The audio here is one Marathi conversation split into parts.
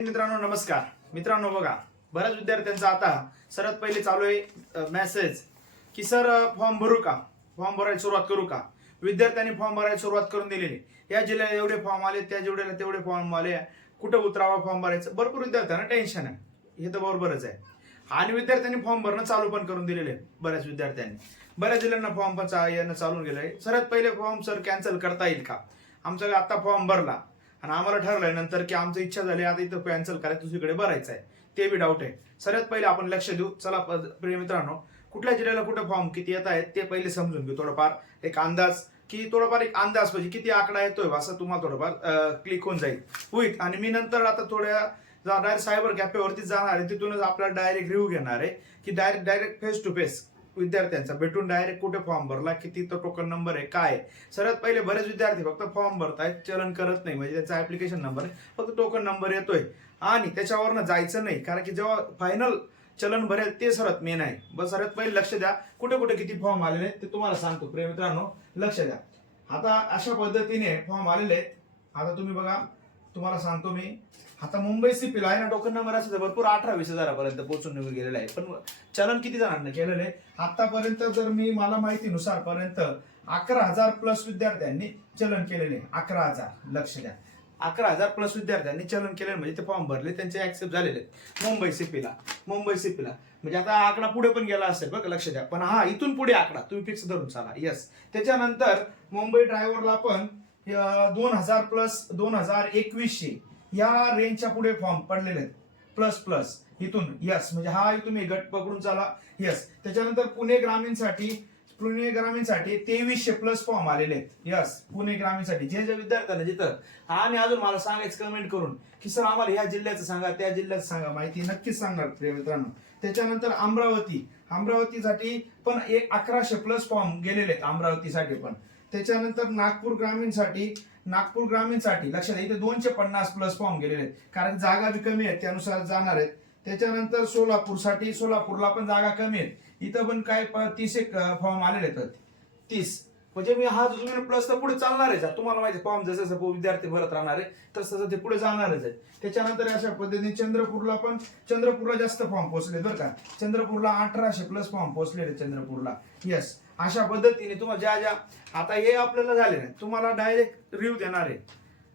मित्रांनो नमस्कार. मित्रांनो बघा बऱ्याच विद्यार्थ्यांचा आता सर्वात पहिले चालू आहे मेसेज की सर फॉर्म भरू का? फॉर्म भरायला सुरुवात करू का? विद्यार्थ्यांनी फॉर्म भरायला सुरुवात करून दिलेली. या जिल्ह्याला एवढे फॉर्म आले त्या जिल्ह्याला तेवढे फॉर्म आले. कुठं उतरावा फॉर्म भरायचं? भरपूर विद्यार्थ्यांना टेन्शन आहे. हे तर बरोबरच आहे. आणि विद्यार्थ्यांनी फॉर्म भरणं चालू पण करून दिलेले बऱ्याच विद्यार्थ्यांनी. बऱ्याच जिल्ह्यांना फॉर्म पण चा- चालून गेलं आहे सर्वात पहिले फॉर्म सर कॅन्सल करता येईल का? आमचा आता फॉर्म भरला. आणि आम्हाला ठरलंय नंतर की आमची इच्छा झाली आता इथं कॅन्सल करायचं दुसरीकडे भरायचं आहे ते बी डाऊट आहे. सर्वात पहिले आपण लक्ष देऊ. चला प्रिय मित्रांनो कुठल्या जिल्ह्याला कुठं फॉर्म किती येत आहेत ते पहिले समजून घेऊ. थोडंफार एक अंदाज की थोडंफार एक अंदाज पाहिजे किती आकडा येतोय असं तुम्हाला थोडंफार क्लिक होऊन जाईल. होईल आणि मी नंतर आता थोड्या डायरेक्ट सायबर कॅफेवरती जाणार आहे. तिथूनच आपल्याला डायरेक्ट रिव्ह्यू घेणार आहे की direct direct face to face विद्यार्थ्यांचा. भेटून डायरेक्ट कुठे फॉर्म भरला किती तो टोकन नंबर आहे काय आहे. सर्वात पहिले बरेच विद्यार्थी फक्त फॉर्म भरतायत चलन करत नाही. म्हणजे त्याचा ऍप्लिकेशन नंबर आहे. फक्त टोकन नंबर येतोय. आणि त्याच्यावरनं जायचं नाही. कारण की जेव्हा फायनल चलन भरेल ते सर्वात मेन आहे. बस सर्वात पहिले लक्ष द्या. कुठे कुठे किती फॉर्म आलेले आहेत ते तुम्हाला सांगतो. प्रेमित्रांनो लक्ष द्या. आता अशा पद्धतीने फॉर्म आलेले आहेत. आता तुम्ही बघा तुम्हाला सांगतो मी आता मुंबई सिपीला आहे ना टोकन नंबर असेल तर भरपूर अठरा वीस हजारापर्यंत पोहोचून निघून गेलेलं आहे. पण चलन किती जणांना केलेलं आहे? आतापर्यंत जर मी मला माहितीनुसार पर्यंत अकरा हजार प्लस विद्यार्थ्यांनी चलन केलेले आहे. अकरा हजार लक्ष द्या. अकरा हजार प्लस विद्यार्थ्यांनी चलन केलेलं म्हणजे ते फॉर्म भरले त्यांचे ऍक्सेप्ट झालेले आहेत. मुंबई सिपीला मुंबई सिपीला म्हणजे आता हा आकडा पुढे पण गेला असेल बघ लक्ष द्या. पण हा इथून पुढे आकडा तुम्ही फिक्स धरून चाला. यस त्याच्यानंतर मुंबई ड्रायव्हरला पण दोन हजार प्लस दोन हजार एकवीसशे या रेंजच्या पुढे फॉर्म पडलेले आहेत. प्लस प्लस इथून यस म्हणजे हा तुम्ही गट पकडून चाला. यस त्याच्यानंतर पुणे ग्रामीणसाठी पुणे ग्रामीणसाठी तेवीसशे प्लस फॉर्म आलेले आहेत. यस पुणे ग्रामीणसाठी. जे जे विद्यार्थ्यांना जिथं आणि अजून मला सांगायचं कमेंट करून की सर आम्हाला ह्या जिल्ह्याचं सांगा त्या जिल्ह्याचं सांगा. माहिती नक्कीच सांगणार प्रिय मित्रांनो. त्याच्यानंतर अमरावती. अमरावतीसाठी पण एक अकराशे प्लस फॉर्म गेलेले आहेत. अमरावतीसाठी पण. त्याच्यानंतर नागपूर ग्रामीणसाठी नागपूर ग्रामीणसाठी लक्षात इथे दोनशे पन्नास प्लस फॉर्म गेलेले आहेत. कारण जागा बी कमी आहेत त्यानुसार जाणार आहेत. त्याच्यानंतर सोलापूरसाठी सोलापूरला पण जागा कमी आहेत. इथं पण काय तीस एक फॉर्म आलेले आहेत. तीस. म्हणजे मी हा जो प्लस तर पुढे चालणार आहे तुम्हाला माहिती फॉर्म जसं जसं विद्यार्थी भरत राहणार आहे तसं तसं ते पुढे जाणारच आहे त्याच्यानंतर अशा पद्धतीने चंद्रपूरला पण चंद्रपूरला जास्त फॉर्म पोहोचले बरं का. चंद्रपूरला अठराशे प्लस फॉर्म पोहोचलेले चंद्रपूरला. येस अशा पद्धतीने तुम्हाला ज्या ज्या आता हे आपल्याला झाले नाही. तुम्हाला डायरेक्ट रिव्ह्यू देणार आहे.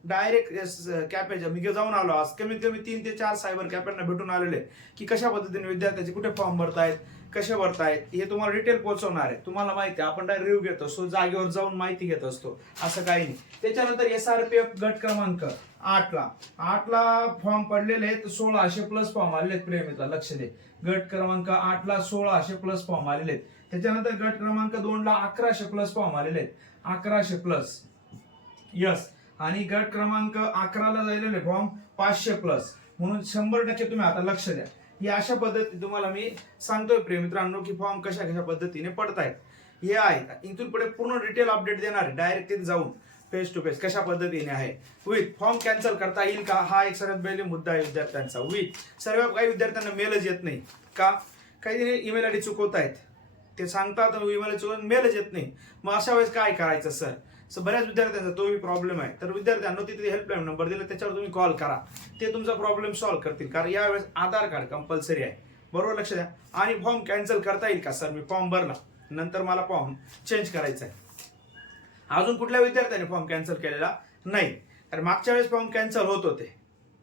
डायरेक्ट कॅपेच्या मी जाऊन आलो. आज कमीत कमी तीन ते चार सायबर कॅपेंना भेटून आलेले की कशा पद्धतीने विद्यार्थ्याचे कुठे फॉर्म भरतायत कसे भरतायत हे तुम्हाला डिटेल पोहोचवणार आहे. तुम्हाला माहिती आहे आपण डायरेक्ट रिव्ह्यू घेतो सो जागेवर जाऊन माहिती घेत असतो. असं काही नाही. त्याच्यानंतर एस आर पी एफ गट क्रमांक आठला आठला फॉर्म पडलेले आहेत सोळाशे प्लस फॉर्म आलेले आहेत प्रेमित्रा लक्ष दे. गट क्रमांक आठला सोळाशे प्लस फॉर्म आलेले आहेत. त्याच्यानंतर गट क्रमांक दोनला अकराशे प्लस फॉर्म आलेले आहेत. अकराशे प्लस यस आणि गट क्रमांक अकराला झालेले फॉर्म पाचशे प्लस म्हणून शंभर टक्के तुम्ही आता लक्ष द्या. ही अशा पद्धती तुम्हाला मी सांगतोय प्रिय मित्रांनो की फॉर्म कशा कशा पद्धतीने पडतायत. हे आहेत इथून पुढे पूर्ण डिटेल अपडेट देणार आहे. डायरेक्ट तिथे जाऊन फेस टू फेस कशा पद्धतीने आहे. विथ फॉर्म कॅन्सल करता येईल का? हा एक सर्वात पहिले मुद्दा आहे विद्यार्थ्यांचा. विथ सर्व काही विद्यार्थ्यांना मेलच येत नाही. का? काही ईमेल आय डी चुकवत आहेत ते सांगतात ईमेल चुकवून मेलच येत नाही. मग अशा वेळेस काय करायचं सर सो बऱ्याच विद्यार्थ्यांचा तोही प्रॉब्लेम आहे. तर विद्यार्थ्यांना तिथे हेल्पलाईन नंबर दिला त्याच्यावर तुम्ही कॉल करा. ते तुमचा प्रॉब्लेम सॉल्व्ह करतील. कारण यावेळेस आधार कार्ड कंपल्सरी आहे. बरोबर लक्ष द्या. आणि फॉर्म कॅन्सल करता येईल का सर मी फॉर्म भरला. नंतर मला फॉर्म चेंज करायचा आहे अजून कुठल्या विद्यार्थ्याने फॉर्म कॅन्सल केलेला नाही? कारण मागच्या वेळेस फॉर्म कॅन्सल होत होते.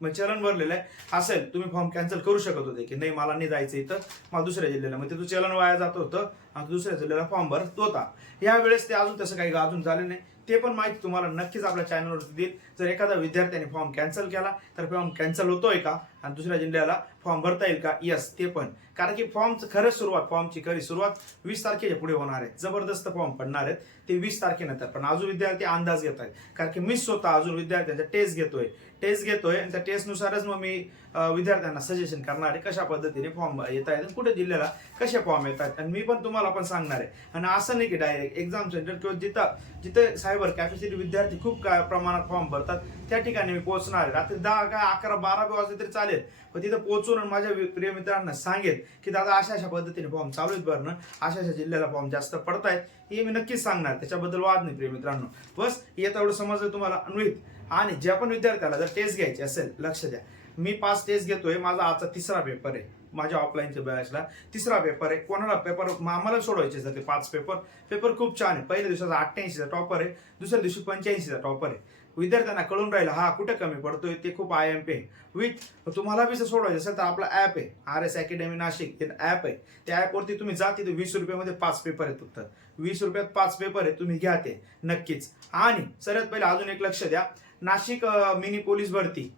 मग चलन भरलेलं आहे. असेल तुम्ही फॉर्म कॅन्सल करू शकत होते की नाही मला नाही जायचं इथं. मला दुसऱ्या जिल्ह्याला. मग ते चलन वाया जात होतं आणि दुसऱ्या जिल्ह्याला फॉर्म भरत होता. यावेळेस ते अजून तसं काही अजून झाले नाही. ते पण माहिती तुम्हाला नक्कीच आपल्या चॅनलवरती देईल. जर एखादा विद्यार्थ्याने फॉर्म कॅन्सल केला तर फॉर्म कॅन्सल होतोय का? आणि दुसऱ्या जिल्ह्याला फॉर्म भरता येईल का? यस ते पण. कारण की फॉर्मचं खरंच सुरुवात फॉर्मची खरी सुरुवात वीस तारखेच्या पुढे होणार आहे. जबरदस्त फॉर्म पडणार आहेत. ते वीस तारखेनंतर. पण अजून विद्यार्थी अंदाज घेत आहेत. कारण की मी स्वतः अजून विद्यार्थ्यांचा टेस्ट घेतोय. टेस्ट घेतोय आणि त्या टेस्टनुसारच मग मी विद्यार्थ्यांना सजेशन करणार आहे कशा पद्धतीने फॉर्म येत आहेत आणि कुठे जिल्ह्याला कसे फॉर्म येत आहेत. आणि मी पण तुम्हाला पण सांगणार आहे. आणि असं नाही की डायरेक्ट एक्झाम सेंटर किंवा जिथं जिथे सायबर कॅफेसिटी विद्यार्थी खूप प्रमाणात फॉर्म भरतात. त्या ठिकाणी मी पोहोचणार आहे. रात्री दहा का अकरा बारा बी वाजले तरी चालेल. पण तिथं पोहोचून आणि माझ्या प्रिय मित्रांना सांगेल की दादा अशा अशा पद्धतीने फॉर्म चालू आहेत भरणं अशा अशा जिल्ह्याला फॉर्म जास्त पडतायत. हे मी नक्कीच सांगणार. त्याच्याबद्दल वाद नाही प्रिय मित्रांनो. बस येत एवढं समजलं तुम्हाला अन्वित. आणि ज्या पण विद्यार्थ्याला जर टेस्ट घ्यायची असेल लक्ष द्या. मी पाच टेस्ट घेतोय. माझा आजचा तिसरा पेपर आहे. माझ्या ऑफलाईनच्या बॅचला तिसरा पेपर आहे. कोणाला पेपर आम्हाला सोडवायचे सर ते पाच पेपर पेपर खूप छान आहे. पहिल्या दिवसाचा अठ्ठ्याऐंशीचा टॉपर आहे. दुसऱ्या दिवशी पंच्याऐंशीचा टॉपर आहे. विद्यार्थ्यांना कळून राहिलं हा कुठे कमी पडतोय? ते खूप आय एम पे विथ तुम्हाला बी जर सोडवायचं असेल तर आपला ॲप आहे. R S academy Nashik. ते ॲप आहे. त्या ॲपवरती तुम्ही जा तिथे वीस रुपयामध्ये पाच पेपर आहेत फक्त. वीस रुपयात पाच पेपर आहे तुम्ही घ्या ते. नक्कीच. आणि सर्वात पहिले अजून एक लक्ष द्या. नाशिक मिनी पोलीस भरती.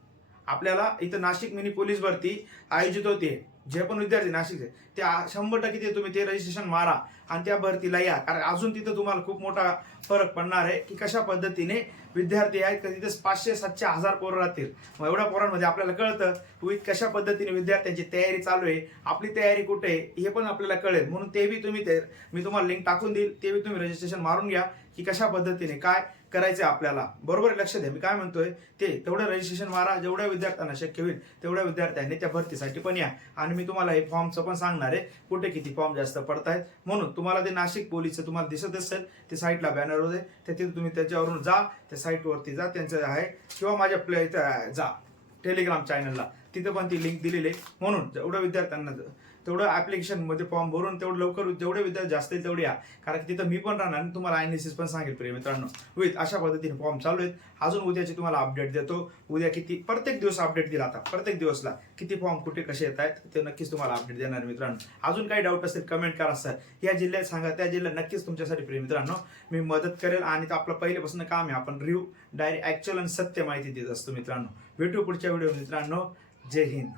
आपल्याला इथं नाशिक मिनी पोलीस भरती आयोजित होते. जे पण विद्यार्थी नाशिकचे ते शंभर टक्के ते तुम्ही ते रजिस्ट्रेशन मारा आणि त्या भरतीला या. कारण अजून तिथं तुम्हाला खूप मोठा फरक पडणार आहे की कशा पद्धतीने विद्यार्थी आहेत का तिथे पाचशे सातशे हजार पोरं राहतील. मग एवढ्या पोरांमध्ये आपल्याला कळतं की कशा पद्धतीने विद्यार्थ्यांची तयारी चालू आहे आपली तयारी कुठे आहे हे पण आपल्याला कळेल. म्हणून ते बी तुम्ही ते मी तुम्हाला लिंक टाकून देईल ते बी तुम्ही रजिस्ट्रेशन मारून घ्या की कशा पद्धतीने काय करायचं आहे आपल्याला. बरोबर लक्ष द्या मी काय म्हणतोय ते तेवढं रजिस्ट्रेशन मारा जेवढ्या विद्यार्थ्यांना शक्य होईल तेवढ्या विद्यार्थ्यांनी त्या भरतीसाठी पण या. आणि मी तुम्हाला हे फॉर्मचं पण सांगणार आहे कुठे किती फॉर्म जास्त पडतायत. म्हणून तुम्हाला ते नाशिक पोलीसचं तुम्हाला दिसत असेल ते साईटला बॅनर होते ते तिथे तुम्ही त्याच्यावरून जा त्या साईटवरती जा त्यांचं आहे. किंवा माझ्या प्ले इथं जा टेलिग्राम चॅनलला तिथं पण ती लिंक दिलेली आहे. म्हणून जेवढ्या विद्यार्थ्यांना तेवढं ऍप्लिकेशनमध्ये फॉर्म भरून तेवढं लवकर जेवढे विद्यार्थी जास्त येईल तेवढे या. कारण की तिथं मी पण राहणार आणि तुम्हाला अनालिसिस पण सांगेल प्रिय मित्रांनो. विथ अशा पद्धतीने फॉर्म चालू आहेत. अजून उद्याची तुम्हाला अपडेट देतो. उद्या किती प्रत्येक दिवस अपडेट दिला आता. प्रत्येक दिवसला किती फॉर्म कुठे कसे येत आहेत ते नक्कीच तुम्हाला अपडेट देणार मित्रांनो. अजून काही डाऊट असेल कमेंट करा सर या जिल्ह्यात सांगा. त्या जिल्ह्यात नक्कीच तुमच्यासाठी प्रिय मित्रांनो मी मदत करेल आणि आपलं पहिल्यापासून काम आहे. आपण रिव्ह डायरेक्ट ऍक्च्युअल आणि सत्य माहिती देत असतो मित्रांनो. भेटू पुढच्या व्हिडिओ मित्रांनो. जय हिंद.